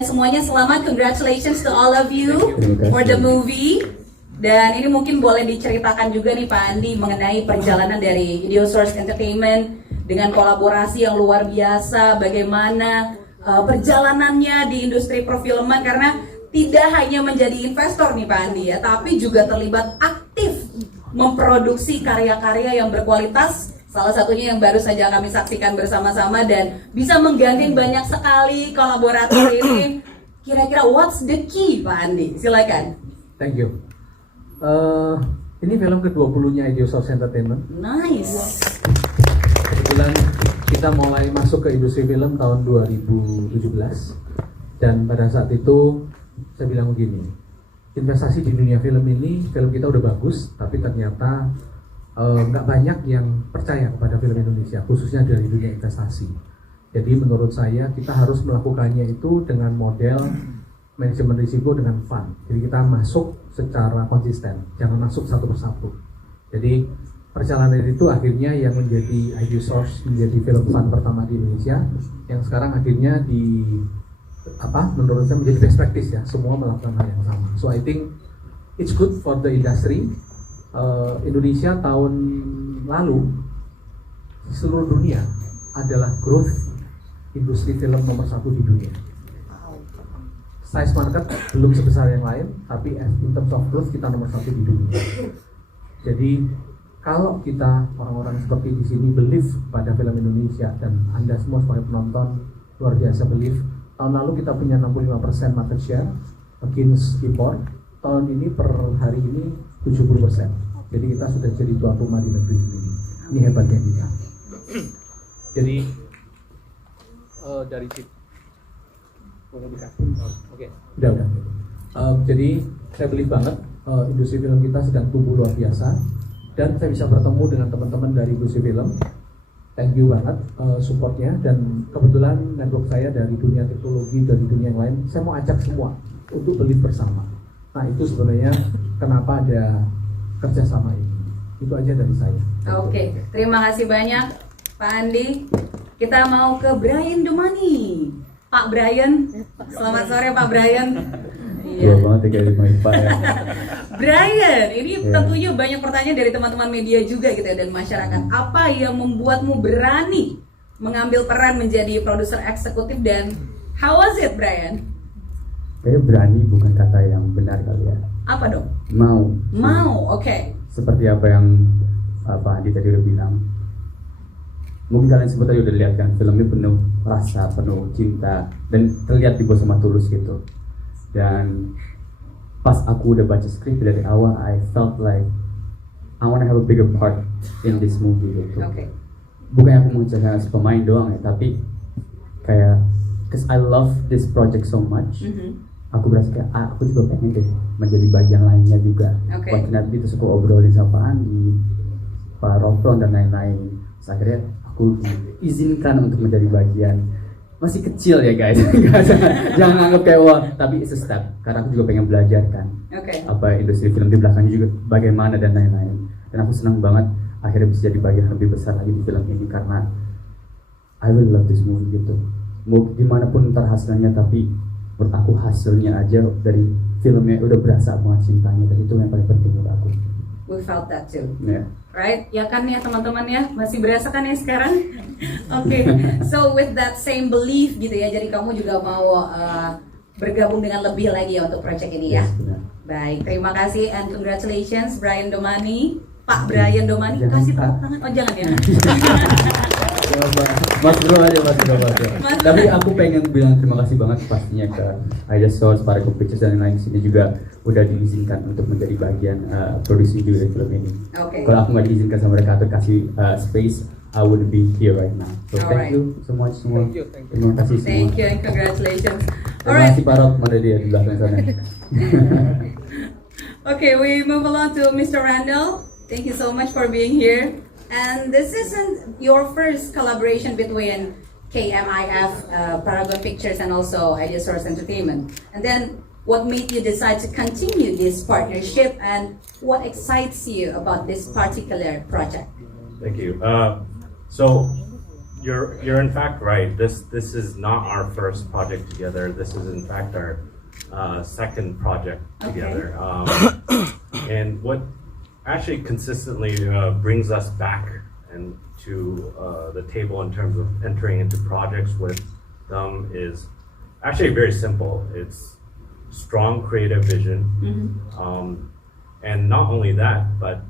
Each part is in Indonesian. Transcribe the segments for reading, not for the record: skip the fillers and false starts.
Semuanya selamat, congratulations to all of you for the movie. Dan ini mungkin boleh diceritakan juga nih Pak Andi mengenai perjalanan dari Idiosource Entertainment dengan kolaborasi yang luar biasa, bagaimana perjalanannya di industri perfilman, karena tidak hanya menjadi investor nih Pak Andi ya, tapi juga terlibat aktif memproduksi karya-karya yang berkualitas. Salah satunya yang baru saja kami saksikan bersama-sama dan bisa menggandeng banyak sekali kolaborator ini. Kira-kira what's the key Pak Andi? Silakan. Thank you. Ini film ke-20-nya Idiosource Entertainment. Nice. Kebetulan kita mulai masuk ke industri film tahun 2017. Dan pada saat itu saya bilang begini, investasi di dunia film ini, film kita udah bagus, tapi ternyata nggak banyak yang percaya kepada film Indonesia, khususnya dari dunia investasi. Jadi menurut saya kita harus melakukannya itu dengan model manajemen risiko dengan fund. Jadi kita masuk secara konsisten, jangan masuk satu persatu. Jadi perjalanan itu akhirnya yang menjadi Idiosource menjadi film fund pertama di Indonesia, yang sekarang akhirnya menurut saya menjadi best practice ya, semua melakukan hal yang sama. So I think it's good for the industry. Indonesia tahun lalu di seluruh dunia adalah growth industri film nomor 1 di dunia. Size market belum sebesar yang lain, tapi in terms of growth kita nomor 1 di dunia. Jadi kalau kita orang-orang seperti di sini believe pada film Indonesia, dan Anda semua sebagai penonton luar biasa believe, tahun lalu kita punya 65% market share against import. Tahun ini per hari ini 70%. Jadi kita sudah jadi tuan rumah di negeri sendiri. Ini hebatnya kita. Jadi dari situ. Oke. Udah. Jadi saya beli banget industri film kita sedang tumbuh luar biasa, dan saya bisa bertemu dengan teman-teman dari industri film. Thank you banget supportnya, dan kebetulan network saya dari dunia teknologi, dari dunia yang lain, saya mau ajak semua untuk beli bersama. Nah itu sebenarnya kenapa ada kerjasama ini. Itu aja dari saya. Oke, terima kasih banyak Pak Andi. Kita mau ke Brian Domani. Pak Brian, selamat sore Pak Brian. Iya banget ya kayak Pak ya. Brian, ini tentunya banyak pertanyaan dari teman-teman media juga gitu ya, dan masyarakat. Apa yang membuatmu berani mengambil peran menjadi produser eksekutif, dan how was it Brian? Kayaknya berani bukan kata yang benar kali ya. Apa dong? Mau, oke. Seperti apa yang Pak Andi tadi udah bilang. Mungkin kalian semua tadi udah lihat kan, filmnya penuh rasa, penuh cinta, dan terlihat dibuat sama tulus gitu. Dan pas aku udah baca skrip dari awal, I felt like I wanna have a bigger part in this movie gitu. Okay. Bukan aku mau jadi pemain doang ya, tapi kayak cause I love this project so much. Aku berasa kayak aku juga pengen deh menjadi bagian lainnya juga. Waktu nanti terus aku obrolin sama Pak Andi, Pak Ropron dan lain-lain. Terus akhirnya aku izinkan untuk menjadi bagian. Masih kecil ya guys, jangan anggap kayak wah, tapi it's a step. Karena aku juga pengen belajar kan, apa industri film di belakangnya juga bagaimana dan lain-lain. Dan aku senang banget akhirnya bisa jadi bagian lebih besar lagi di film ini, karena I will love this movie gitu. Mau gimana pun ntar hasilnya, tapi menurut aku hasilnya aja dari filmnya udah berasa banget cintanya, dan itu yang paling penting menurut aku. We felt that too. Yeah. Right? Ya kan ya teman-teman ya? Masih berasa kan ya sekarang? Oke. So with that same belief gitu ya, jadi kamu juga mau bergabung dengan lebih lagi ya untuk project ini ya? Benar. Baik, terima kasih and congratulations Brian Domani. Pak Brian Domani, kasih tepuk tangan. Oh jangan ya? Mas Bro aja. Tapi aku pengen bilang terima kasih banget pastinya ke Idiosource, Paragon Pictures dan lain-lain sini juga udah diizinkan untuk menjadi bagian produksi juga di film ini. Kalau aku nggak diizinkan sama mereka atau kasih space, I would be here right now. So thank you so much semua. Terima kasih semua. Thank you and congratulations. Terima kasih Pak Rok, mana dia di belakang sana. Okay, we move along to Mr. Randall. Thank you so much for being here. And this isn't your first collaboration between KMIF, Paragon Pictures, and also Idiosource Entertainment. And then, what made you decide to continue this partnership, and what excites you about this particular project? Thank you. So, You're in fact right. This is not our first project together. This is in fact our second project together. And what actually consistently brings us back and to the table in terms of entering into projects with them is actually very simple. It's strong creative vision, and not only that, but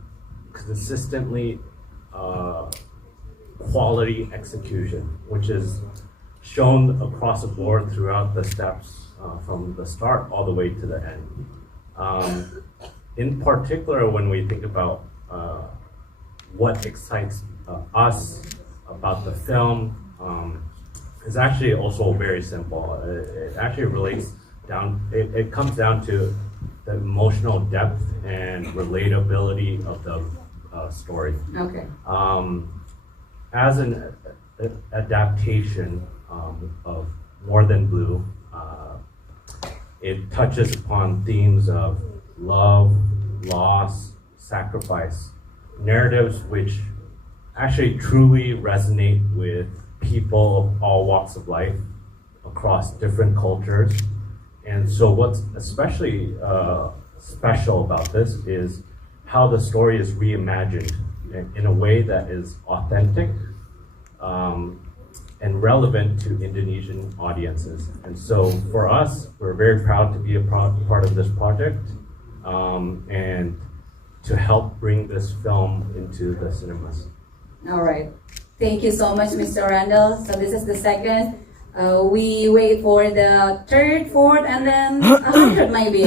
consistently quality execution, which is shown across the board throughout the steps from the start all the way to the end. In particular, when we think about what excites us about the film, is actually also very simple. It actually relates down, it comes down to the emotional depth and relatability of the story. Okay. As an adaptation of More Than Blue, it touches upon themes of love, loss, sacrifice, narratives which actually truly resonate with people of all walks of life across different cultures. And so what's especially special about this is how the story is reimagined in a way that is authentic and relevant to Indonesian audiences. And so for us, we're very proud to be a part of this project and to help bring this film into the cinemas. All right. Thank you so much, Mr. Randall. So this is the second. We wait for the third, fourth, and then a hundred maybe.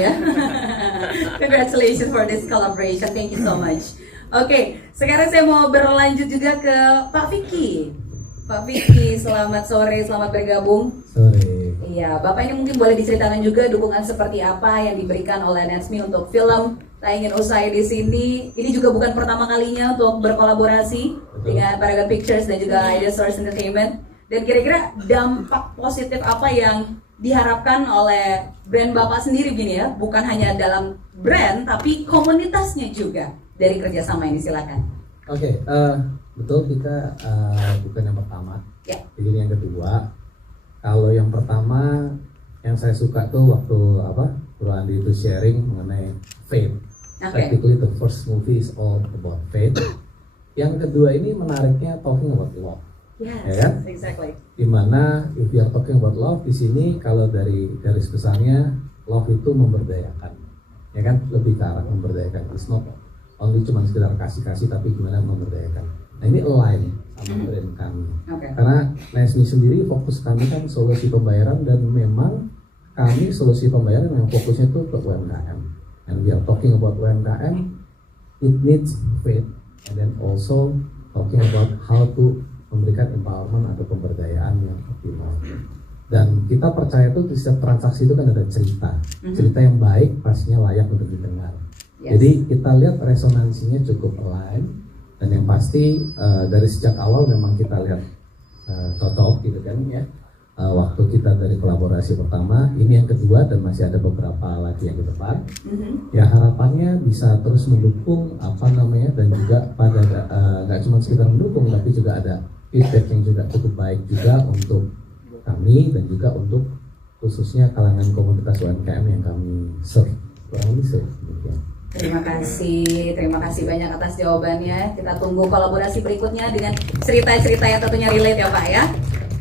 Congratulations for this collaboration. Thank you so much. Oke, sekarang saya mau berlanjut juga ke Pak Vicky. Pak Vicky, selamat sore, selamat bergabung. Sore. Iya, Bapak ini mungkin boleh diceritakan juga dukungan seperti apa yang diberikan oleh Netsme untuk film Tak Ingin Usai di Sini. Ini juga bukan pertama kalinya untuk berkolaborasi dengan Paragon Pictures dan juga Ideal Source Entertainment. Dan kira-kira dampak positif apa yang diharapkan oleh brand Bapak sendiri gini ya, bukan hanya dalam brand tapi komunitasnya juga dari kerjasama ini, silakan. Oke, betul kita bukan yang pertama. Ya. Jadi yang kedua, kalau yang pertama yang saya suka tuh waktu Bro Andi itu sharing mengenai faith. Practically the first movie is all about faith. Yang kedua ini menariknya talking about love. Yes, ya kan? exactly. Dimana if you are talking about love di sini, kalau dari garis besarnya love itu memberdayakan, ya kan, lebih ke arah memberdayakan. It's not only cuma sekedar kasih tapi gimana memberdayakan. Nah ini align sama brand kami. Karena Netsme sendiri fokus kami kan solusi pembayaran, dan memang kami solusi pembayaran yang fokusnya itu ke UMKM. And we are talking about UMKM, it needs faith, and then also talking about how to memberikan empowerment atau pemberdayaan yang optimal. Dan kita percaya itu di setiap transaksi itu kan ada cerita yang baik pastinya layak untuk didengar. Yes. Jadi kita lihat resonansinya cukup align, dan yang pasti dari sejak awal memang kita lihat cocok gitu kan ya. Waktu kita dari kolaborasi pertama, ini yang kedua, dan masih ada beberapa lagi yang di depan. Ya harapannya bisa terus mendukung dan juga pada nggak cuma sekedar mendukung, tapi juga ada feedback yang juga cukup baik juga untuk kami dan juga untuk khususnya kalangan komunitas UMKM yang kami serve. Kurang lebih demikian. Terima kasih banyak atas jawabannya. Kita tunggu kolaborasi berikutnya dengan cerita-cerita yang tentunya relate ya Pak ya.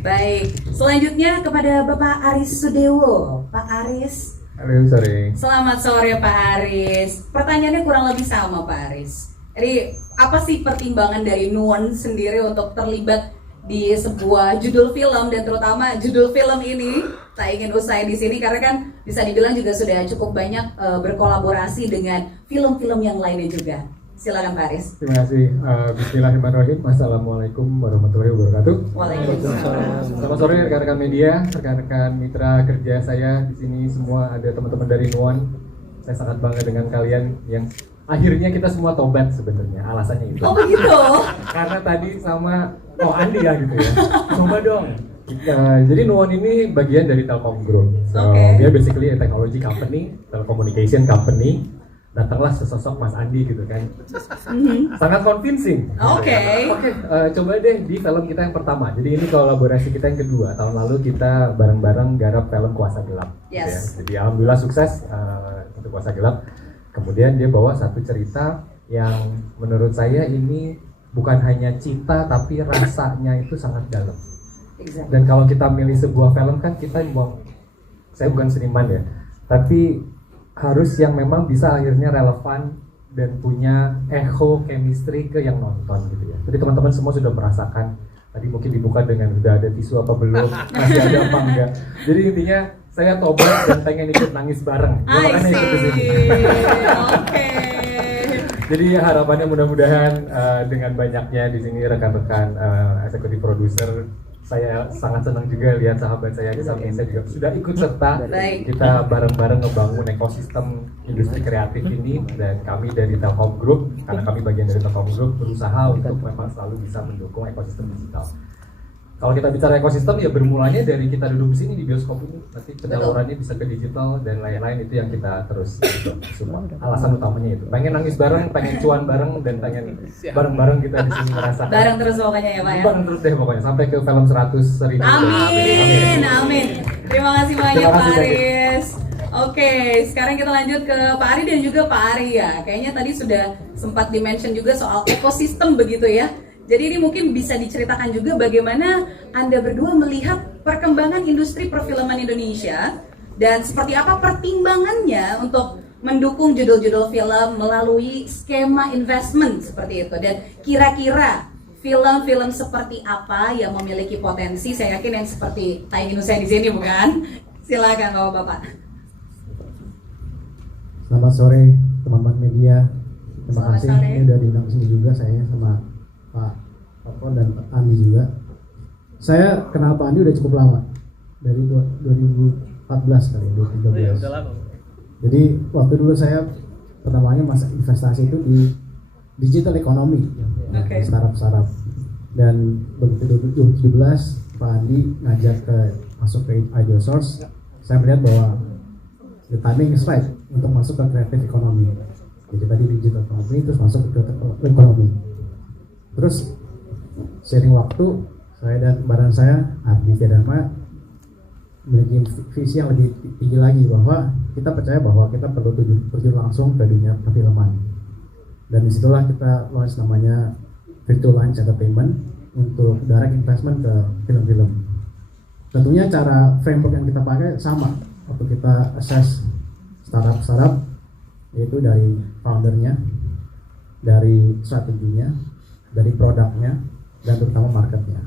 Baik, selanjutnya kepada Bapak Aris Sudewo. Pak Aris. Halo, sore. Selamat sore Pak Aris. Pertanyaannya kurang lebih sama Pak Aris. Jadi apa sih pertimbangan dari Nuwon sendiri untuk terlibat di sebuah judul film, dan terutama judul film ini Tak Ingin Usai di Sini, karena kan bisa dibilang juga sudah cukup banyak berkolaborasi dengan film-film yang lainnya juga. Silakan Pak Aris. Terima kasih. Bismillahirrahmanirrahim. Assalamualaikum warahmatullahi wabarakatuh. Waalaikumsalam. Selamat sore rekan-rekan media, rekan-rekan mitra kerja saya di sini semua, ada teman-teman dari Nuwon. Saya sangat bangga dengan kalian yang akhirnya kita semua tobat sebenarnya, alasannya itu. Oh begitu? Karena tadi sama Andi ya gitu ya. Coba dong. Jadi Nuwon ini bagian dari Telkom Group. So, dia basically a technology company, telecommunication company. datanglah sesosok Mas Andi gitu kan. Sangat convincing. Oke. Coba deh di film kita yang pertama. Jadi ini kolaborasi kita yang kedua. Tahun lalu kita bareng-bareng garap film Kuasa Gelap. Gitu ya. Yes. Jadi alhamdulillah sukses untuk Kuasa Gelap. Kemudian dia bawa satu cerita yang menurut saya ini bukan hanya cita tapi rasanya itu sangat dalam. Exactly. Dan kalau kita milih sebuah film kan kita saya bukan seniman ya, tapi harus yang memang bisa akhirnya relevan dan punya echo chemistry ke yang nonton gitu ya. Jadi teman-teman semua sudah merasakan, tadi mungkin dibuka dengan udah ada tisu apa belum, masih ada apa enggak. Jadi intinya saya tobat dan pengen ikut nangis bareng. I Makanya ikut kesini. see. Oke. Jadi harapannya mudah-mudahan dengan banyaknya di sini rekan-rekan eksekutif produser, saya sangat senang juga lihat sahabat saya di samping saya juga sudah ikut serta. Baik. Kita bareng-bareng ngebangun ekosistem industri kreatif ini, dan kami dari Telkom Group, karena kami bagian dari Telkom Group, berusaha untuk memang selalu bisa mendukung ekosistem digital. Kalau kita bicara ekosistem ya bermulanya dari kita duduk di sini di bioskop ini, nanti penyalurannya bisa ke digital dan lain-lain, itu yang kita terus semua. Alasan utamanya itu. Pengen nangis bareng, pengen cuan bareng, dan pengen bareng-bareng kita di sini merasakan. Bareng terus pokoknya ya Pak ya. Bareng terus deh pokoknya sampai ke film 100.000. Amin, amin. Terima kasih banyak Terima Pak kasih banyak. Aris. Oke, sekarang kita lanjut ke Pak Ari dan juga Pak Ari ya. Kayaknya tadi sudah sempat di-mention juga soal ekosistem begitu ya. Jadi ini mungkin bisa diceritakan juga bagaimana Anda berdua melihat perkembangan industri perfilman Indonesia dan seperti apa pertimbangannya untuk mendukung judul-judul film melalui skema investment seperti itu, dan kira-kira film-film seperti apa yang memiliki potensi. Saya yakin yang seperti Tayang Indonesia di sini bukan? Silakan Bapak-bapak. Selamat sore teman-teman media. Terima Selamat kasih sore. ini udah diundang sini juga saya sama Pak Topon dan Pak Andi juga. Saya kenal Pak Andi udah cukup lama, dari 2014 kali, 2013. Jadi waktu dulu saya pertamanya masa investasi itu di digital economy, Oke. startup. Dan begitu 2017 Pak Andi ngajak masuk ke Ideosource, saya melihat bahwa the timing is right untuk masuk ke creative economy. Jadi tadi digital economy terus masuk ke creative economy. Terus seiring waktu saya dan badan saya Ardi Kedama memiliki visi yang lebih tinggi lagi, bahwa kita percaya bahwa kita perlu terjun langsung ke dunia perfilman. Dan disitulah kita launch namanya Virtual Launch Entertainment untuk direct investment ke film-film. Tentunya cara framework yang kita pakai sama waktu kita assess startup, yaitu dari foundernya, dari strateginya, dari produknya, dan terutama marketnya.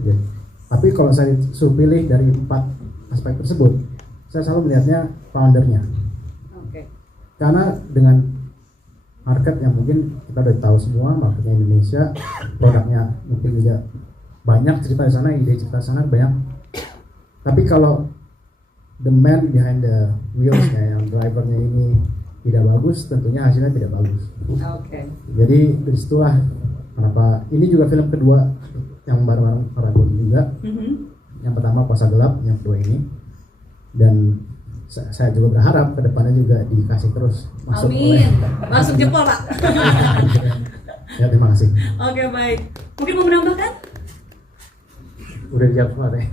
Jadi, tapi kalau saya suruh pilih dari 4 aspek tersebut, saya selalu melihatnya foundernya. Oke. Karena dengan market yang mungkin kita udah tahu semua, marketnya Indonesia, produknya mungkin juga banyak, cerita di sana, ide cerita di sana banyak. Tapi kalau the man behind the wheels-nya, yang drivernya ini tidak bagus, tentunya hasilnya tidak bagus. Oke. Jadi dari situlah kenapa ini juga film kedua yang bareng-bareng Ragun juga. Yang pertama Kuasa Gelap, yang kedua ini. Dan saya juga berharap kedepannya juga dikasih terus masuk Amin. Masuk jempol Pak. Ya, terima kasih. Oke, baik. Mungkin mau menambahkan? Udah dijawab semua teh.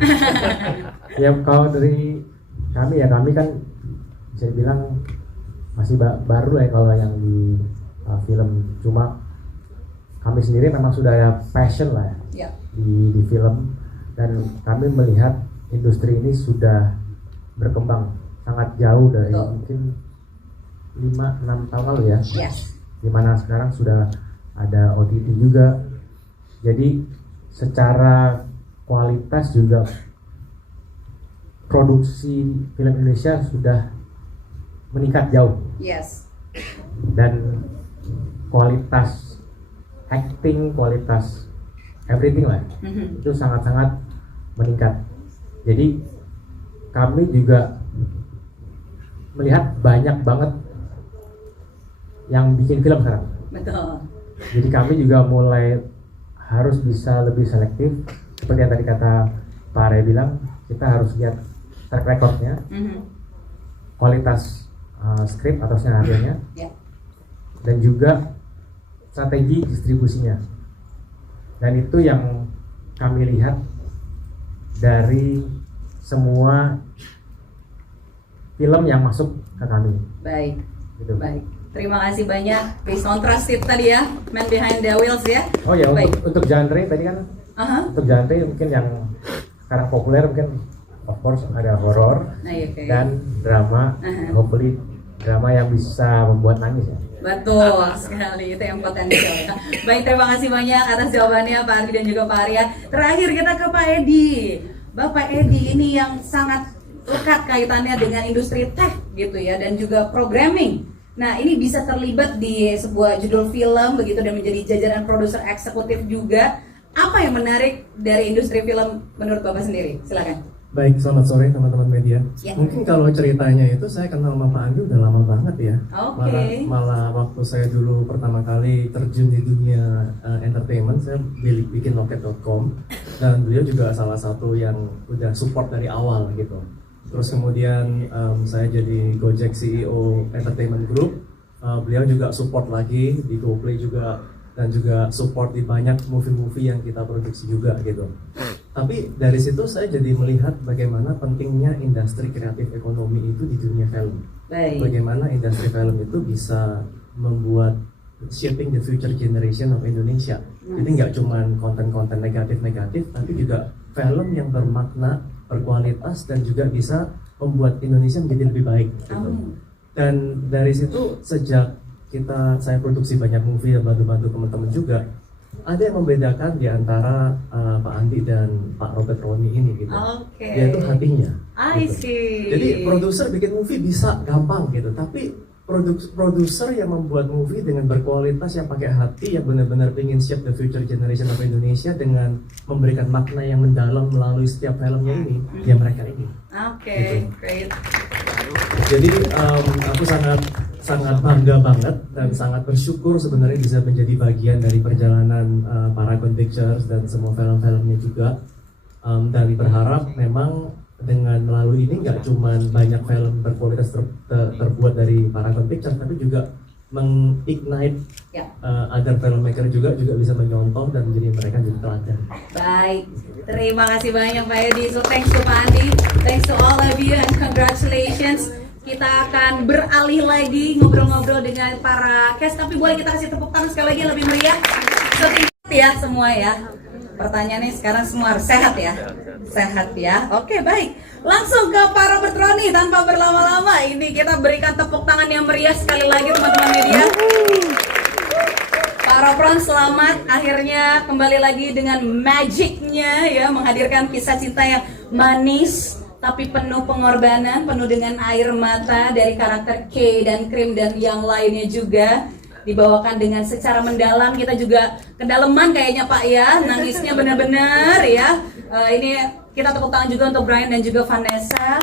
Ya kalau dari kami kan saya bilang masih baru ya kalau yang di film, cuma kami sendiri memang sudah ada passion lah ya, Ya. di film, dan kami melihat industri ini sudah berkembang sangat jauh dari Betul. mungkin 5-6 tahun lalu ya. Yes. Dimana sekarang sudah ada OTT juga, jadi secara kualitas juga produksi film Indonesia sudah meningkat jauh, Yes. dan kualitas acting, kualitas everything lah itu sangat-sangat meningkat. Jadi kami juga melihat banyak banget yang bikin film sekarang. Betul. Jadi kami juga mulai harus bisa lebih selektif, seperti yang tadi kata Pak Re bilang, kita harus lihat track recordnya, kualitas skrip atau skenario-nya, Ya. dan juga strategi distribusinya. Dan itu yang kami lihat dari semua film yang masuk ke kami. Baik. Gitu. Baik. Terima kasih banyak. Based on Trusted tadi ya, Man Behind the Wheels ya. Oh ya, Baik. untuk genre tadi kan, Aha. untuk genre mungkin yang sekarang populer mungkin of course ada horor Nah, iya, oke. dan drama, hopefully drama yang bisa membuat nangis ya. Betul sekali, itu yang potensial ya. Baik, terima kasih banyak atas jawabannya Pak Andi dan juga Pak Arya. Terakhir kita ke Pak Edi. Bapak Edi ini yang sangat lekat kaitannya dengan industri tech gitu ya, dan juga programming. Nah, ini bisa terlibat di sebuah judul film begitu dan menjadi jajaran produser eksekutif juga. Apa yang menarik dari industri film menurut Bapak sendiri? Silakan. Baik, selamat sore teman-teman media. Ya. Mungkin kalau ceritanya itu saya kenal sama Pak Andi udah lama banget ya. Oke. Malah waktu saya dulu pertama kali terjun di dunia entertainment, saya bikin loket.com, dan beliau juga salah satu yang udah support dari awal gitu. Terus kemudian saya jadi Gojek CEO Entertainment Group, beliau juga support lagi di GoPlay juga, dan juga support di banyak movie-movie yang kita produksi juga gitu. Tapi dari situ saya jadi melihat bagaimana pentingnya industri kreatif ekonomi itu di dunia film. Baik. Bagaimana industri film itu bisa membuat shaping the future generation of Indonesia. Jadi nggak cuma konten-konten negatif-negatif, tapi juga film yang bermakna, berkualitas, dan juga bisa membuat Indonesia menjadi lebih baik. Gitu. Amin. Dan dari situ sejak saya produksi banyak movie dan bantu-bantu teman-teman juga, ada yang membedakan di antara Pak Andi dan Pak Robert Roni ini gitu. Oke. Yaitu hatinya. I gitu. see. Jadi produser bikin movie bisa gampang gitu, tapi produser yang membuat movie dengan berkualitas, yang pakai hati, yang benar-benar ingin shape the future generation of Indonesia dengan memberikan makna yang mendalam melalui setiap filmnya ini, ya mereka ini. Oke, great. Jadi aku sangat bangga banget dan sangat bersyukur sebenarnya bisa menjadi bagian dari perjalanan Paragon Pictures dan semua film-filmnya juga. Dan berharap memang dengan melalui ini nggak cuma banyak film berkualitas terbuat dari Paragon Pictures, tapi juga mengignite Ya. other filmmaker juga bisa menyontoh dan menjadi mereka jadi teladan. Baik, terima kasih banyak Pak Edi. So thanks to Pak Andi, thanks to all of you, and congratulations. Kita akan beralih lagi ngobrol-ngobrol dengan para cast, tapi boleh kita kasih tepuk tangan sekali lagi lebih meriah. So thank you ya semua ya. Pertanyaannya sekarang semua harus sehat ya. Sehat ya. Oke, baik. Langsung ke Pak Robert Roni tanpa berlama-lama. Ini kita berikan tepuk tangan yang meriah sekali lagi teman-teman media. Pak Robron, selamat akhirnya kembali lagi dengan magicnya ya, menghadirkan kisah cinta yang manis tapi penuh pengorbanan, penuh dengan air mata dari karakter K dan Krim dan yang lainnya juga. Dibawakan dengan secara mendalam, kita juga kedalaman kayaknya Pak ya, nangisnya benar-benar ya. Ini kita tepuk tangan juga untuk Brian dan juga Vanessa.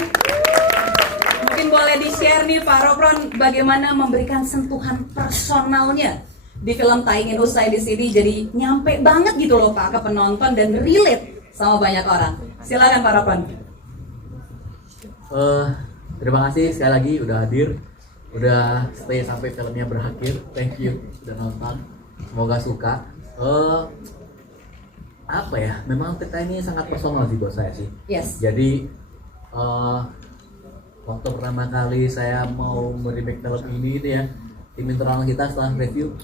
Mungkin boleh di-share nih Pak Robron bagaimana memberikan sentuhan personalnya di film Tak Ingin Usai di sini, jadi nyampe banget gitu loh Pak ke penonton dan relate sama banyak orang. Silakan Pak Robron. Terima kasih sekali lagi udah hadir, udah stay sampai filmnya berakhir. Thank you udah nonton, semoga suka. Apa ya, memang cerita ini sangat personal sih buat saya sih. Yes. Jadi waktu pertama kali saya mau meremake film ini itu ya, tim internal kita setelah review,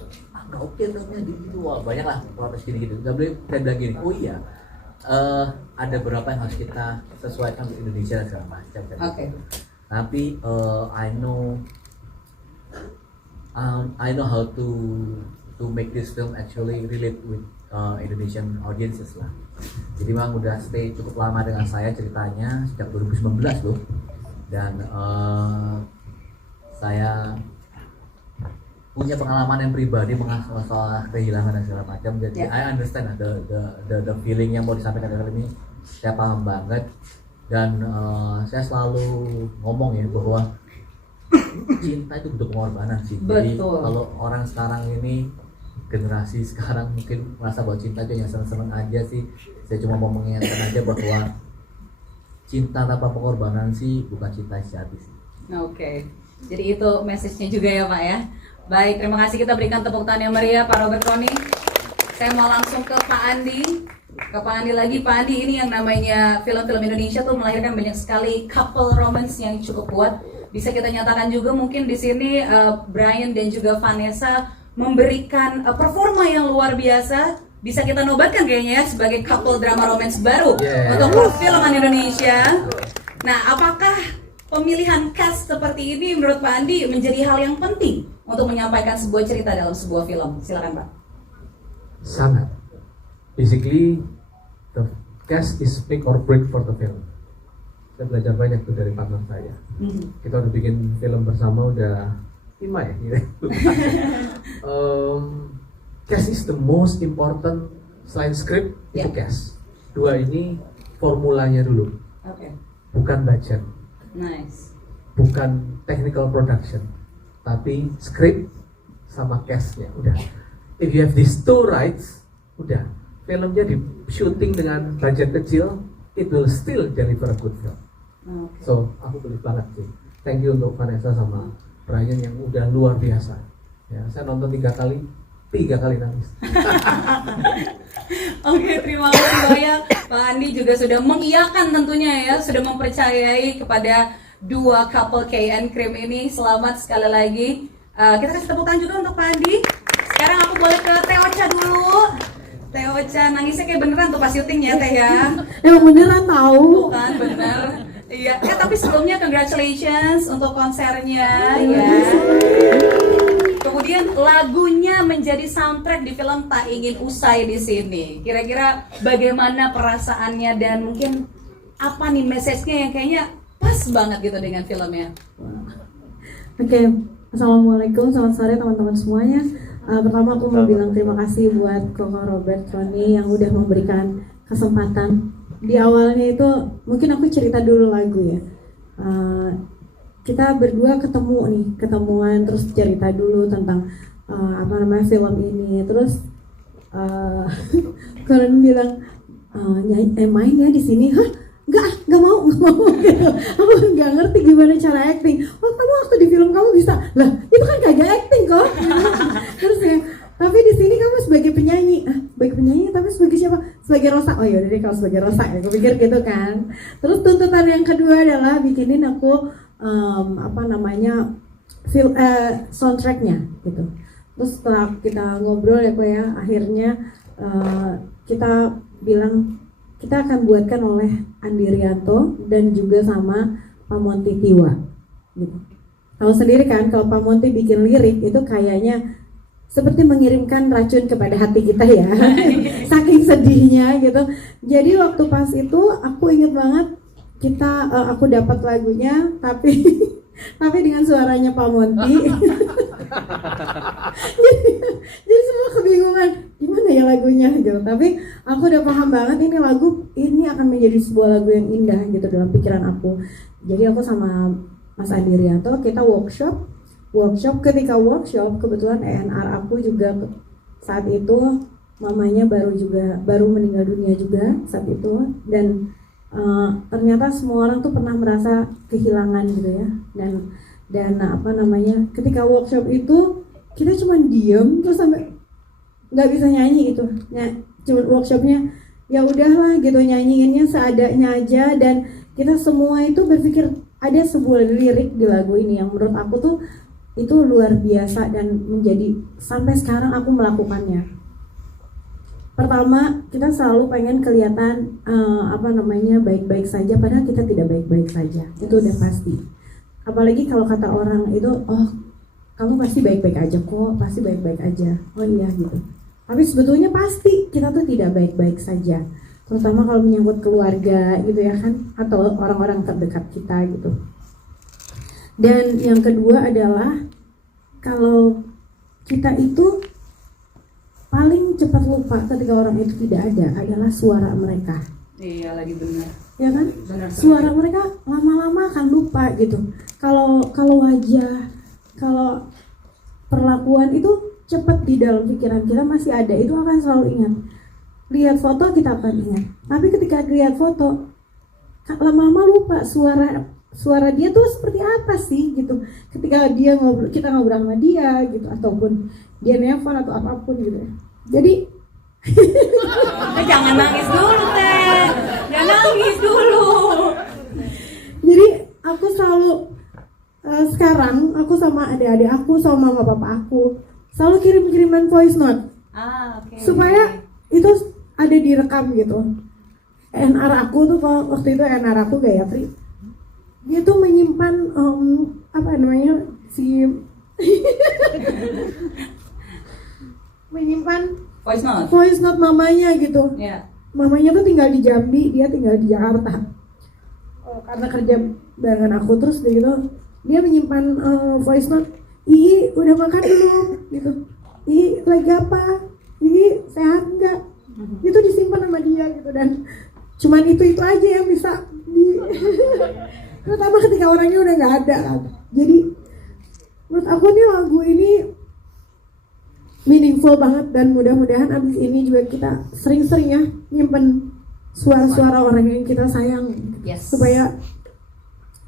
nggak oke filmnya gitu, wah banyak lah protes gini-gitu. Nggak boleh saya bilang gini, oh iya, ada beberapa yang harus kita sesuaikan untuk Indonesia dan segala macam. Oke. Tapi I know how to make this film actually relate with Indonesian audiences lah. Jadi memang udah stay cukup lama dengan saya ceritanya sejak 2019 loh. Dan saya punya pengalaman yang pribadi masalah kehilangan dan segala macam. Jadi I understand the feeling yang mau disampaikan dalam ini. Saya paham banget. Dan saya selalu ngomong ya bahwa cinta itu butuh pengorbanan sih. Jadi kalau orang sekarang ini, generasi sekarang mungkin merasa bahwa cinta itu hanya seneng-seneng aja sih. Saya cuma mau mengingatkan aja bahwa cinta tanpa pengorbanan sih bukan cinta sejati sih. Oke. Jadi itu message-nya juga ya Pak ya. Baik, terima kasih, kita berikan tepuk tangan yang meriah Pak Robert Roni. Saya mau langsung ke Pak Andi. Ke Pak Andi lagi, Pak Andi, ini yang namanya film-film Indonesia tuh melahirkan banyak sekali couple romance yang cukup kuat. Bisa kita nyatakan juga mungkin di sini Brian dan juga Vanessa memberikan performa yang luar biasa. Bisa kita nobatkan kayaknya ya sebagai couple drama romance baru untuk perfilman Indonesia. Nah, apakah pemilihan cast seperti ini menurut Pak Andi menjadi hal yang penting untuk menyampaikan sebuah cerita dalam sebuah film? Silakan Pak. Sangat. Basically, the cast is make or break for the film. Saya belajar banyak tuh dari partner saya. Kita udah bikin film bersama udah 5 ya. Cast is the most important selain script itu cast. 2 ini formulanya dulu. Oke. Bukan budget. Nice. Bukan technical production, tapi script sama castnya udah. If you have these 2 rights, udah. Filmnya di shooting dengan budget kecil, it will still deliver a good film. Okay. So aku beli banget sih. Thank you untuk Vanessa sama Brian yang udah luar biasa. Ya, saya nonton 3 kali nangis. Oke, terima kasih banyak. Pak Andi juga sudah mengiyakan tentunya ya, sudah mempercayai kepada 2 couple KN Cream ini. Selamat sekali lagi. Kita kasih tepuk tangan juga untuk Pak Andi. Sekarang aku boleh ke Teh Ocha dulu. Teh Ocha nangisnya kayak beneran tuh pas syuting ya Teh ya. Emang beneran tahu. Bukan bener. Iya, tapi sebelumnya congratulations untuk konsernya ya. Kemudian lagunya menjadi soundtrack di film Tak Ingin Usai di sini. Kira-kira bagaimana perasaannya dan mungkin apa nih message-nya yang kayaknya pas banget gitu dengan filmnya? Oke, assalamualaikum, selamat sore teman-teman semuanya. Pertama aku mau bilang terima kasih buat Koko Robert Roni yang udah memberikan kesempatan. Di awalnya itu mungkin aku cerita dulu lagu ya. Kita berdua ketemuan terus cerita dulu tentang film ini. Terus kalian bilang main ya di sini. Hah? Nggak mau gitu. Aku nggak ngerti gimana cara acting. Oh, kamu waktu di film kamu bisa. Lah, itu kan kagak acting kok. Terus ya, tapi di sini kamu sebagai penyanyi. Sebagai penyanyi tapi sebagai siapa? Sebagai Rosa. Oh ya, jadi kalau sebagai Rosa ya, aku pikir gitu kan. Terus tuntutan yang kedua adalah bikinin aku soundtracknya gitu. Terus setelah kita ngobrol ya akhirnya kita bilang kita akan buatkan oleh Andi Rianto dan juga sama Pak Monty Tiwa gitu. Tahu sendiri kan kalau Pak Monty bikin lirik itu kayaknya seperti mengirimkan racun kepada hati kita ya. Saking sedihnya gitu. Jadi waktu pas itu aku inget banget aku dapat lagunya tapi dengan suaranya Pak Monty. jadi semua kebingungan gimana ya lagunya gitu. Tapi aku udah paham banget ini lagu ini akan menjadi sebuah lagu yang indah gitu dalam pikiran aku. Jadi aku sama Mas Andi Rianto kita workshop. Ketika workshop kebetulan ENR aku juga saat itu mamanya baru meninggal dunia juga saat itu dan ternyata semua orang tuh pernah merasa kehilangan gitu ya dan ketika workshop itu kita cuma diem terus sampai nggak bisa nyanyi gitu cuma workshopnya ya udahlah gitu nyanyiinnya seadanya aja dan kita semua itu berpikir ada sebuah lirik di lagu ini yang menurut aku tuh itu luar biasa dan menjadi sampai sekarang aku melakukannya. Pertama, kita selalu pengen kelihatan baik-baik saja padahal kita tidak baik-baik saja. Itu udah pasti. Apalagi kalau kata orang itu, oh, kamu pasti baik-baik aja kok, pasti baik-baik aja. Oh iya gitu. Tapi sebetulnya pasti kita tuh tidak baik-baik saja. Terutama kalau menyangkut keluarga gitu ya kan atau orang-orang terdekat kita gitu. Dan yang kedua adalah kalau kita itu paling cepat lupa ketika orang itu tidak ada adalah suara mereka. Iya lagi benar. Ya kan? Benar, suara mereka lama-lama akan lupa gitu. Kalau wajah, kalau perlakuan itu cepat di dalam pikiran kita masih ada, itu akan selalu ingat. Lihat foto kita akan ingat. Tapi ketika lihat foto lama-lama lupa suara suara dia tuh seperti apa sih gitu ketika dia kita ngobrol sama dia gitu, ataupun dia nelfon atau apapun gitu ya. Jadi Jangan nangis dulu teh, jangan nangis dulu. jadi aku selalu sekarang aku sama adik-adik aku sama mama papa aku selalu kirim-kiriman voice note Oke. supaya itu ada direkam gitu. NR aku tuh waktu itu NR aku Gayatri, dia tuh menyimpan apa namanya si menyimpan Voice note. mamanya gitu. Ya. Mamanya tuh tinggal di Jambi, dia tinggal di Jakarta. Karena kerja barengan aku terus gitu, dia menyimpan voice note. Ih, udah makan belum? Gitu. Ih, lagi apa? Ih, sehat nggak? Itu disimpan sama dia gitu, dan cuman itu aja yang bisa terutama ketika orangnya udah nggak ada kan. Jadi menurut aku nih lagu ini meaningful banget, dan mudah-mudahan abis ini juga kita sering-sering ya nyimpen suara-suara orang yang kita sayang. Yes. Supaya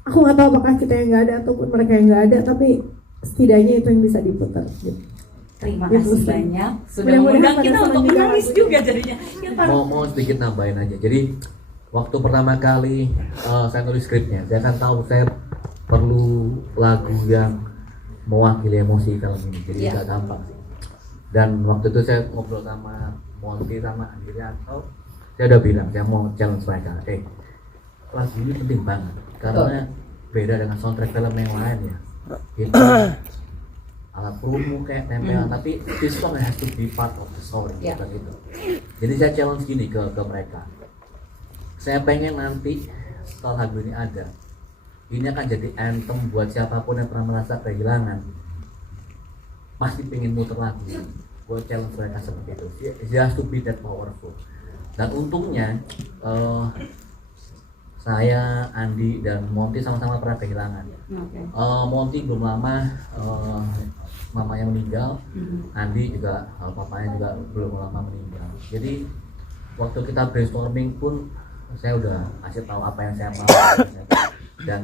aku nggak tahu apakah kita yang nggak ada ataupun mereka yang nggak ada, tapi setidaknya itu yang bisa diputar gitu. Terima Ya, kasih selesai. banyak sudah Mudah-mudahan mengundang pada kita untuk selanjutnya menangis lagu juga jadinya. Ya, Pak. Mau sedikit nambahin aja. Jadi waktu pertama kali saya nulis skripnya, saya kan tahu saya perlu lagu yang mewakili emosi film ini. Jadi Iya. nggak gampang sih. Dan waktu itu saya ngobrol sama Monty sama Andi atau saya udah bilang saya mau challenge mereka. Lagu ini penting banget karena beda dengan soundtrack film yang lain ya. Itu alat promo kayak tempelan, tapi this song has to be part of the story gitu. Jadi saya challenge gini ke mereka. Saya pengen nanti setelah lagu ini ada, ini akan jadi anthem buat siapapun yang pernah merasa kehilangan. Pasti pengen muter lagu ini. Gue challenge mereka seperti itu. It has to be that powerful. Dan untungnya saya, Andi, dan Monty sama-sama pernah kehilangan. Monty belum lama mamanya meninggal, Andi juga papanya juga belum lama meninggal. Jadi waktu kita brainstorming pun saya udah kasih tahu apa yang saya mau, dan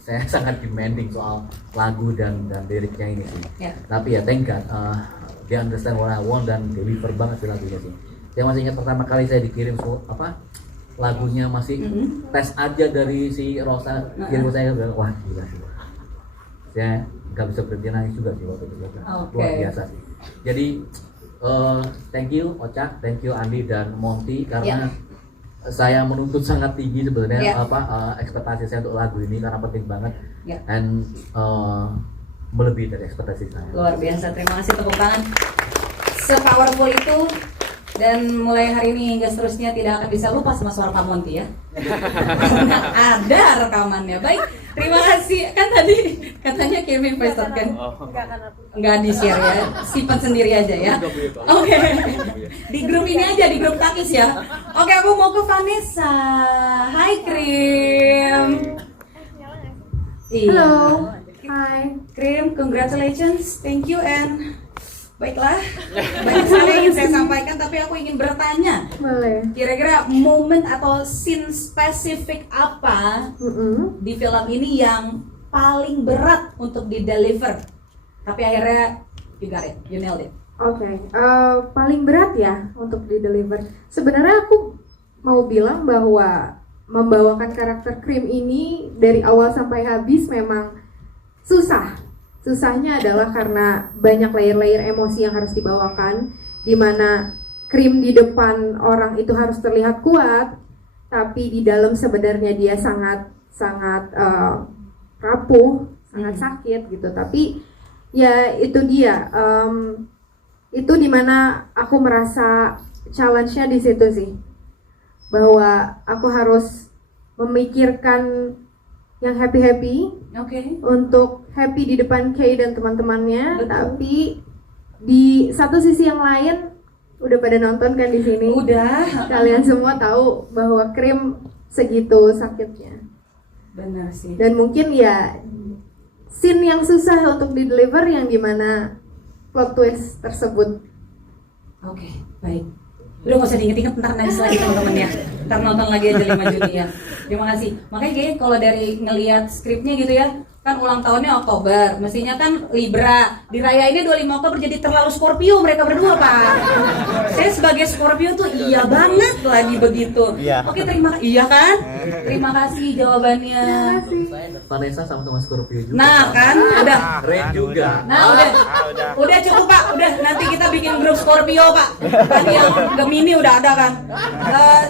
saya sangat demanding soal lagu dan liriknya ini sih. Tapi ya thank God, dia understand what I want dan deliver banget sih lagunya sih. Saya masih ingat pertama kali saya dikirim lagunya masih tes aja dari si Rosa, kirim saya bilang wah gila sih. Saya nggak bisa berhenti nangis juga sih waktu itu. Luar biasa sih. Jadi thank you Ocak, thank you Andi dan Monty karena saya menuntut sangat tinggi sebenarnya ekspektasi saya untuk lagu ini karena penting banget dan melebihi dari ekspektasi saya. Luar biasa, terima kasih tepuk tangan. Se-powerful itu, dan mulai hari ini hingga seterusnya tidak akan bisa lupa sama suara Pak Monty ya. Karena ada rekamannya. Baik, terima kasih. Kan tadi katanya Kevin Preston kan nggak di-share ya, simpan sendiri aja ya. Oke. Di grup ini aja, di grup Takis ya. Oke, aku mau ke Vanessa. Hai Krim. Halo. Hai. Krim, congratulations, thank you, and baiklah, banyak sekali yang ingin saya sampaikan, tapi aku ingin bertanya. Boleh. Kira-kira momen atau scene spesifik apa di film ini yang paling berat untuk di-deliver? Tapi akhirnya you got it, you nailed it. Oke, paling berat ya untuk di-deliver. Sebenarnya aku mau bilang bahwa membawakan karakter Krim ini dari awal sampai habis memang susah. Susahnya adalah karena banyak layer-layer emosi yang harus dibawakan, di mana Krim di depan orang itu harus terlihat kuat, tapi di dalam sebenarnya dia sangat rapuh, sangat sakit gitu. Tapi ya itu dia, itu dimana aku merasa challenge-nya di situ sih, bahwa aku harus memikirkan yang happy untuk happy di depan Kay dan teman-temannya. Betul. Tapi di satu sisi yang lain udah pada nonton kan di sini. Udah. Kalian semua tahu bahwa Krim segitu sakitnya. Benar sih. Dan mungkin ya scene yang susah untuk di deliver yang dimana plot twist tersebut. Oke, baik. Udah nggak usah diinget-inget, ntar nangis lagi teman-teman ya. Ntar nonton lagi aja 5 Juni ya. Terima kasih. Makanya kayaknya kalau dari ngelihat skripnya gitu ya, kan ulang tahunnya Oktober, mestinya kan Libra, dirayainnya 25 Oktober, jadi terlalu Scorpio mereka berdua Pak. Saya sebagai Scorpio tuh iya banget lagi begitu. Oke, iya kan? Terima kasih jawabannya. Vanessa sama-sama Scorpio juga. Nah kan, udah. Red juga. Nah udah cukup Pak, udah nanti kita bikin grup Scorpio Pak. Tadi yang Gemini udah ada kan.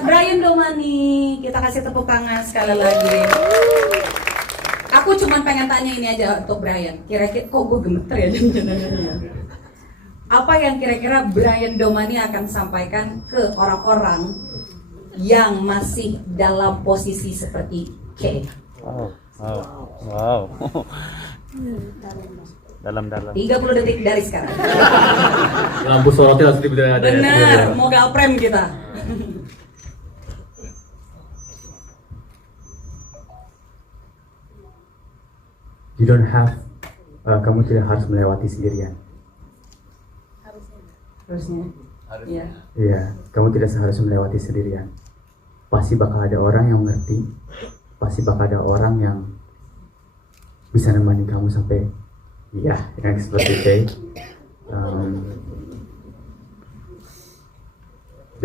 Brian Domani, kita kasih tepuk tangan sekali lagi. Aku cuma pengen tanya ini aja untuk Brian. Kira-kira kok gue gemeter ya jangan-jangan. Apa yang kira-kira Brian Domani akan sampaikan ke orang-orang yang masih dalam posisi seperti K? Wow. Dalam-dalam. 30 detik dari sekarang. Lampu sorotnya harus ada. Benar, mau galprem kita. You don't have, kamu tidak harus melewati sendirian. Harusnya. Iya. Iya, kamu tidak seharusnya melewati sendirian. Pasti bakal ada orang yang mengerti, pasti bakal ada orang yang bisa nemani kamu sampai, ya, yang seperti itu.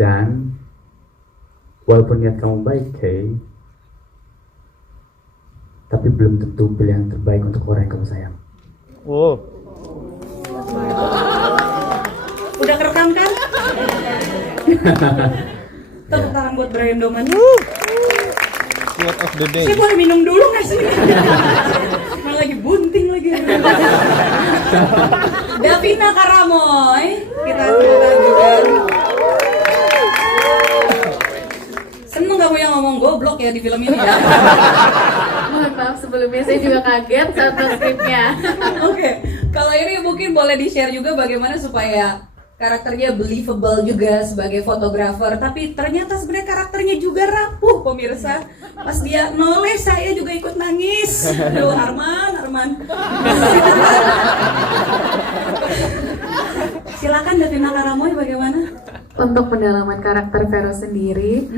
Dan walaupun niat kamu baik, Kay, tapi belum tentu pilihan terbaik untuk orang yang kamu sayang. Wow. Udah kerekam kan? Tepuk tangan buat Brian Domani. Quote of the day. Saya boleh minum dulu nggak sih? Malah lagi bunting lagi. Davina Karamoy, kita tepuk juga. Seneng kamu yang ngomong goblok ya di film ini ya. Mohon maaf sebelumnya, saya juga kaget saat skripnya. Oke, kalau ini mungkin boleh di-share juga bagaimana supaya karakternya believable juga sebagai fotografer, tapi ternyata sebenarnya karakternya juga rapuh pemirsa. Pas dia noleh saya juga ikut nangis. Aduh Arman. Silakan Davina Karamoy, bagaimana? Untuk pendalaman karakter Vero sendiri,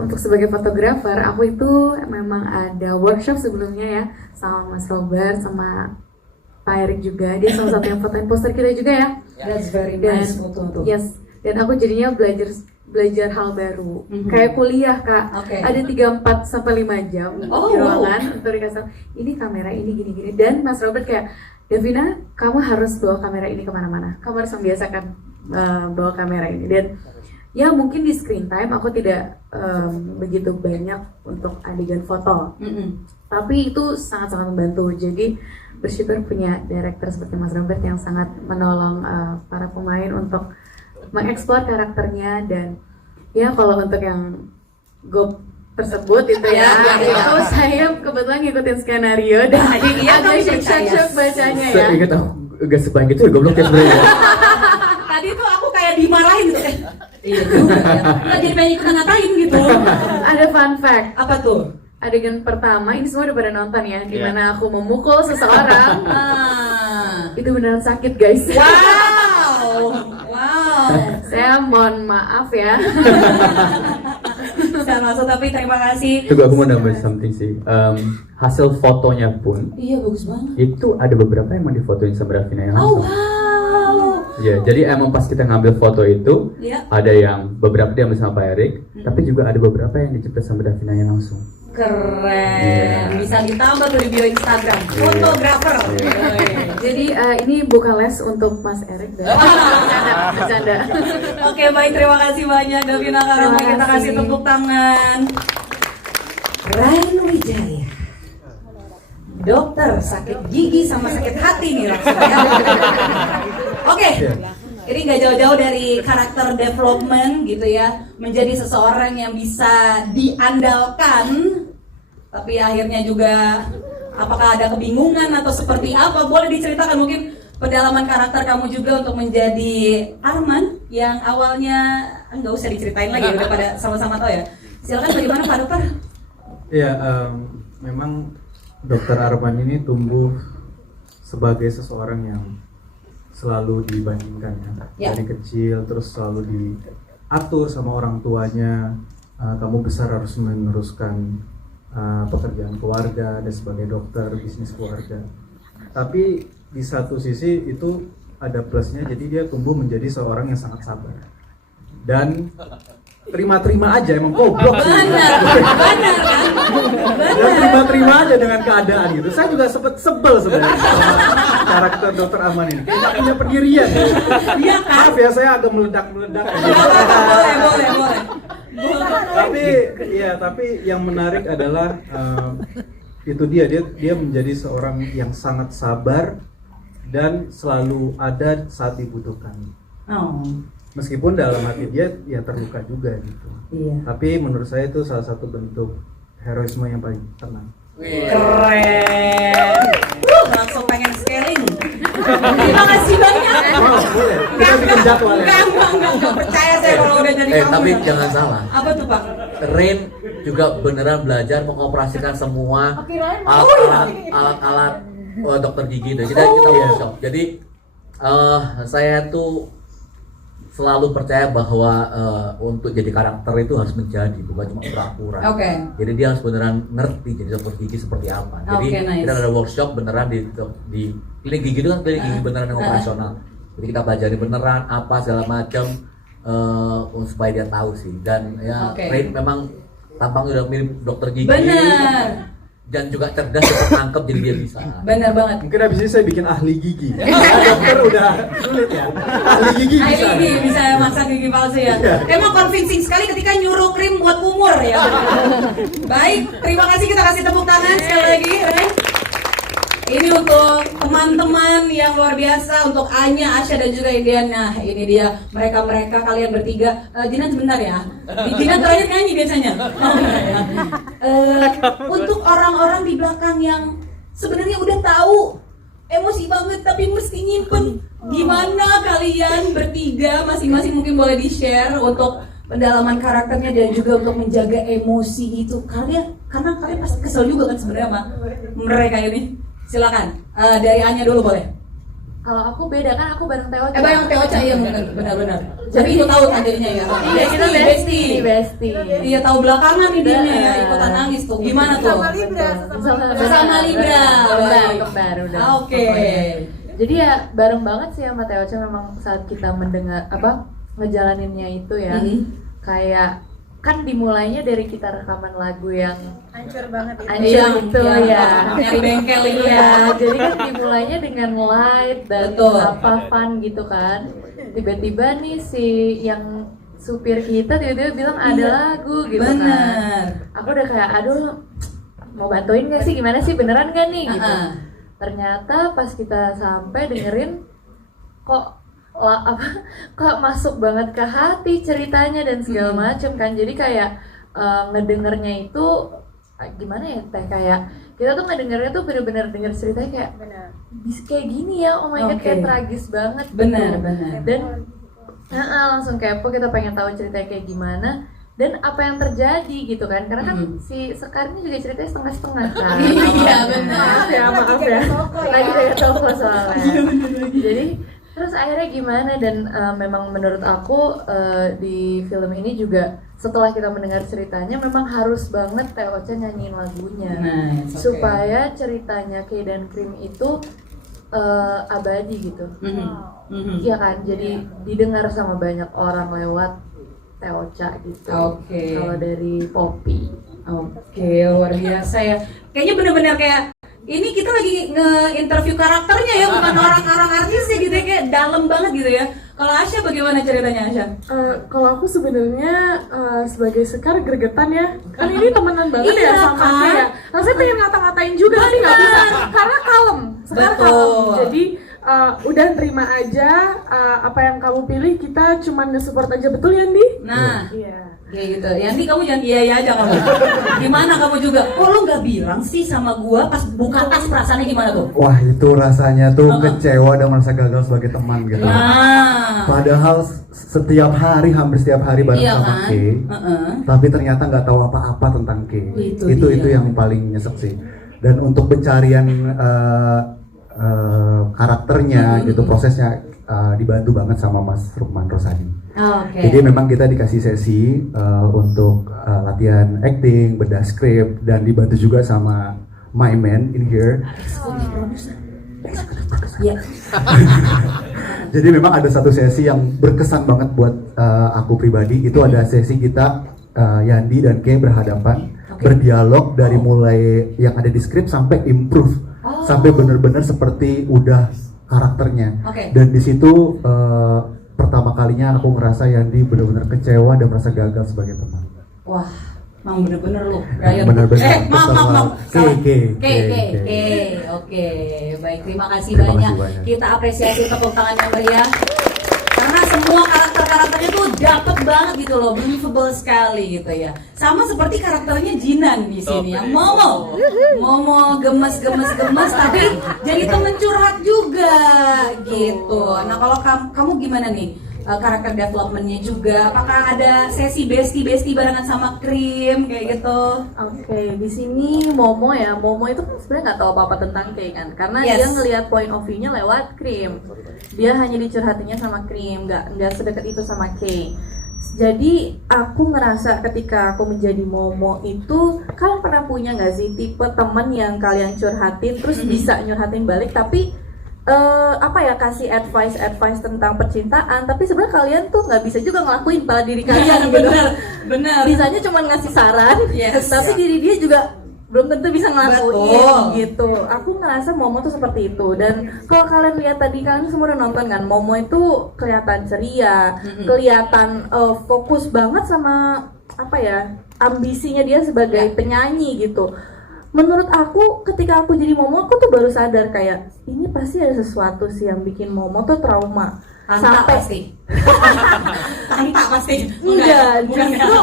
untuk sebagai fotografer, aku itu memang ada workshop sebelumnya ya sama Mas Robert, sama Pak Erik juga. Dia salah satu yang fotoin poster kita juga ya. That's very nice foto tuh. Yes, dan aku jadinya belajar hal baru. Kayak kuliah Kak, ada 3-4 sampai 5 jam di ruangan untuk dikasih ini kamera ini gini-gini. Dan Mas Robert kayak, Davina, kamu harus bawa kamera ini kemana-mana. Kamu harus membiasakan bawa kamera ini. Dan ya mungkin di screen time aku tidak begitu banyak untuk adegan foto. Tapi itu sangat-sangat membantu. Jadi bersyukur punya director seperti Mas Robert yang sangat menolong para pemain untuk mengeksplor karakternya. Dan ya kalau untuk yang go tersebut itu ya, itu saya kebetulan ngikutin skenario dan agak shock bacanya ya. Saya ingat gak sebanyak itu ya goblok ya sebenarnya. Tadi tuh aku kayak dimarahin gitu. Iya juga ya. Nggak jadi pengen ikutan ngatain gitu. Ada fun fact. Apa tuh? Adegan pertama, ini semua udah pada nonton ya, dimana aku memukul seseorang. Itu beneran sakit guys. Wow. Saya mohon maaf ya. Saya masuk, tapi terima kasih. Tunggu, aku mau nambah something sih. Hasil fotonya pun, Iya bagus banget. itu ada beberapa yang mau difotoin sama Davina yang langsung. Wow. Ya, jadi emang pas kita ngambil foto itu, ada yang beberapa diambil sama Pak Erik, tapi juga ada beberapa yang dijepret sama Davina yang langsung. Keren. Bisa ditambah tuh di bio Instagram. Fotografer. Jadi ini bukan les untuk Mas Erik dan bercanda. Oke, baik, terima kasih banyak Davina Karamoy. Kita kasih tepuk tangan. Ryan Wijaya, dokter sakit gigi sama sakit hati nih langsungnya. Oke, ini nggak jauh-jauh dari karakter development gitu ya, menjadi seseorang yang bisa diandalkan, tapi akhirnya juga apakah ada kebingungan atau seperti apa? Boleh diceritakan mungkin pendalaman karakter kamu juga untuk menjadi Arman yang awalnya nggak usah diceritain lagi, udah pada sama-sama tahu ya. Silakan, bagaimana Pak Dokter? Ya, memang Dokter Arman ini tumbuh sebagai seseorang yang selalu dibandingkan Ya. dari kecil, terus selalu diatur sama orang tuanya, kamu besar harus meneruskan pekerjaan keluarga dan sebagai dokter, bisnis keluarga. Tapi di satu sisi itu ada plusnya, jadi dia tumbuh menjadi seorang yang sangat sabar dan terima-terima aja, emang goblok sih. Benar kan? Dan terima-terima aja dengan keadaan gitu. Saya juga sempet sebel sebenarnya sama karakter Dokter Aman ini. Kayak nggak punya pendirian. Iya kan? Maaf ya, saya agak meledak-meledak. Boleh. Tapi yang menarik adalah itu dia menjadi seorang yang sangat sabar dan selalu ada saat dibutuhkan. Oh. Meskipun dalam hati dia ya terluka juga gitu. Iya. Tapi menurut saya itu salah satu bentuk heroisme yang paling tenang. Keren. Langsung pengen scaling. Terima kasih banyak. Kita bikin jadwal ya. Enggak percaya saya kalau udah jadi kamu. Tapi jangan salah. Apa tuh Pak? Rain juga beneran belajar mengoperasikan semua alat-alat dokter gigi itu. Kita workshop. Jadi saya tuh selalu percaya bahwa untuk jadi karakter itu harus menjadi, bukan cuma pura-pura. Oke. Jadi dia harus beneran ngerti jadi dokter gigi seperti apa. Jadi Nice. kita ada workshop beneran di klinik gigi itu kan klinik gigi beneran yang operasional. Jadi kita pelajari beneran apa segala macam supaya dia tahu sih. Dan ya Rain memang tampangnya udah mirip dokter gigi. Bener. Dan juga cerdas, cepat nangkep, jadi dia bisa. Bener banget. Mungkin abis ini saya bikin ahli gigi. Dokter udah sulit ya. Ahli gigi bisa. Ahli gigi bisa masak gigi palsu ya. Emang convincing sekali ketika nyuruh krim buat kumur ya. Baik, terima kasih, kita kasih tepuk tangan sekali lagi. Ini untuk teman-teman yang luar biasa, untuk Anya, Asya dan juga Indian. Nah, ini dia mereka kalian bertiga. Jinan sebentar ya. Jinan terakhir nyanyi biasanya. Oh, ya. Untuk orang-orang di belakang yang sebenarnya udah tahu emosi banget tapi mesti nyimpen, gimana kalian bertiga masing-masing mungkin boleh di-share untuk pendalaman karakternya dan juga untuk menjaga emosi itu karena kalian pasti kesel juga kan sebenarnya sama mereka ini. Silakan, dari Anya dulu boleh. Kalau aku beda kan, aku bareng Teo. Bareng Teo iya benar. Jadi itu tahu adiknya ya. Iya, kita bestie. Iya, tahu belakangan nih dia ya, ikutan nangis tuh. Gimana tuh? Sama Libra. Kembar udah. Oke. Jadi ya bareng banget sih sama Teo memang saat kita mendengar ngejalaninnya itu ya. Kayak kan dimulainya dari kita rekaman lagu yang Hancur banget itu. Hancur itu ya. Dari bengkel itu ya. Jadi kan dimulainya dengan light dan fun gitu kan. Tiba-tiba nih si yang supir kita tiba-tiba bilang ada lagu gitu kan. Aku udah kayak aduh mau bantuin gak sih, gimana sih, beneran gak nih gitu. Ternyata pas kita sampai dengerin kok masuk banget ke hati ceritanya dan segala macem kan. Jadi kayak ngedengernya itu gimana ya Teh, kayak kita tuh ngedengernya tuh bener-bener denger ceritanya kayak bisa kayak gini ya, oh my god, kayak tragis banget bener. Dan langsung kepo, kita pengen tahu ceritanya kayak gimana dan apa yang terjadi gitu kan, karena kan si Sekar ini juga ceritanya setengah-setengah kan. Iya benar. Maaf ya lagi dari toko soalnya. Jadi terus akhirnya gimana, dan memang menurut aku di film ini juga setelah kita mendengar ceritanya memang harus banget Teo Cha nyanyiin lagunya supaya ceritanya Kay dan Cream itu abadi gitu. Iya kan, jadi didengar sama banyak orang lewat Teo Cha gitu. Kalau dari Poppy. Luar biasa ya. Kayaknya bener-bener kayak ini kita lagi nge-interview karakternya ya, bukan orang-orang artisnya gitu ya, kayak dalam banget gitu ya. Kalau Asya bagaimana ceritanya Asya? Kalau aku sebenarnya sebagai Sekar gregetan ya, kan ini temenan banget ya sama dia ya. Rasanya pengen ngata-ngatain juga tapi nggak bisa karena kalem. Sekar kalem. Jadi udah terima aja apa yang kamu pilih, kita cuman nge-support aja, betul ya Andi? Nah, iya. Kayak gitu. Yanti kamu jangan iya aja kamu. Gimana kamu juga? Kok lu nggak bilang sih sama gua pas buka tas, perasaannya gimana tuh? Wah, itu rasanya tuh kecewa dan merasa gagal sebagai teman gitu. Padahal setiap hari, hampir setiap hari bareng sama Kay, tapi ternyata nggak tahu apa-apa tentang Kay. Itu yang paling nyesek sih. Dan untuk pencarian karakternya gitu, prosesnya dibantu banget sama Mas Rukman Rosadi. Oke. Jadi memang kita dikasih sesi untuk latihan acting, bedah skrip, dan dibantu juga sama my man in here. Jadi memang ada satu sesi yang berkesan banget buat aku pribadi. Itu ada sesi kita Yandi dan Kay berhadapan, berdialog dari mulai yang ada di skrip sampai improve, sampai benar-benar seperti udah karakternya. Dan di situ pertama kalinya aku ngerasa Yandi benar-benar kecewa dan merasa gagal sebagai teman. Wah, emang bener-bener lu, Brian. Bener-bener. Maaf. Oke. Oke, baik, terima kasih banyak. Kita apresiasi tepuk tangan yang meriah. Karena semua karakter-karakternya tuh dapet banget gitu loh, believable sekali gitu ya. Sama seperti karakternya Jinan di sini yang Momo gemes tapi jadi temen curhat juga gitu. Nah kalau kamu gimana nih karakter developmentnya juga? Apakah ada sesi bestie barengan sama Krim kayak gitu? Oke, di sini Momo itu kan sebenarnya nggak tahu apa-apa tentang Kay kan, karena dia ngelihat point of view-nya lewat Krim. Dia hanya dicurhatinya sama Krim, nggak sedekat itu sama Kay. Jadi aku ngerasa ketika aku menjadi Momo itu, kalian pernah punya nggak sih tipe temen yang kalian curhatin terus bisa nyurhatin balik, tapi kasih advice tentang percintaan, tapi sebenarnya kalian tuh nggak bisa juga ngelakuin pada diri kalian gitu. Bener. Bisanya cuma ngasih saran, tapi diri dia juga belum tentu bisa ngelakuin gitu. Aku ngerasa Momo tuh seperti itu. Dan kalau kalian lihat tadi, kalian semua udah nonton kan, Momo itu kelihatan ceria, kelihatan fokus banget sama ambisinya dia sebagai penyanyi gitu. Menurut aku, ketika aku jadi Momo, aku tuh baru sadar kayak ini pasti ada sesuatu sih yang bikin Momo tuh trauma. Tanta pasti. Enggak, justru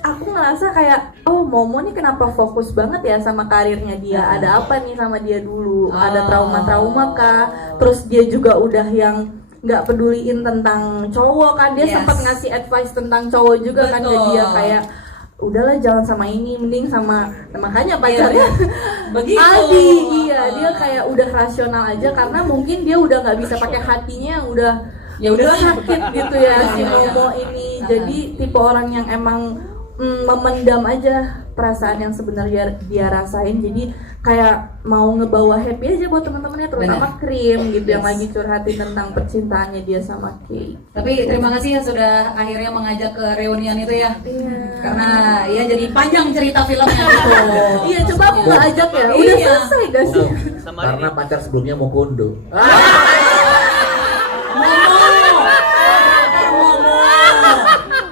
aku ngerasa kayak Momo nih kenapa fokus banget ya sama karirnya dia. Ada apa nih sama dia dulu? Ada trauma-trauma kah? Terus dia juga udah yang nggak peduliin tentang cowok kan. Dia sempat ngasih advice tentang cowok juga kan ke dia kayak udahlah jangan sama ini, mending sama makanya pacarnya begitu. Adi, dia kayak udah rasional aja karena mungkin dia udah nggak bisa pakai hatinya yang udah sakit gitu ya si Momo ini. Jadi tipe orang yang emang memendam aja perasaan yang sebenarnya dia rasain, jadi kayak mau ngebawa happy aja buat teman-temannya, terutama Krim gitu yang lagi curhatin tentang percintaannya dia sama Kay. Tapi terima kasih ya sudah akhirnya mengajak ke reunian itu ya. Karena ya jadi panjang cerita filmnya gitu. Iya, coba aku nggak ajak ya, udah selesai gak sih? Karena pacar sebelumnya mau kondo.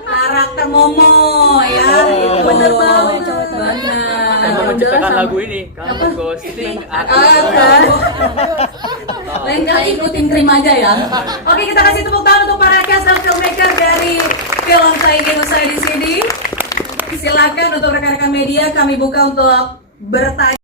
Karakter Momo ya. Bener banget. Menciptakan lagu ini, kamu ghosting aku. Lain kali ikutin Krim aja ya. Oke, kita kasih tepuk tangan untuk para cast dan filmmaker dari film Taigeng Usai di sini. Silakan untuk rekan-rekan media kami buka untuk bertanya.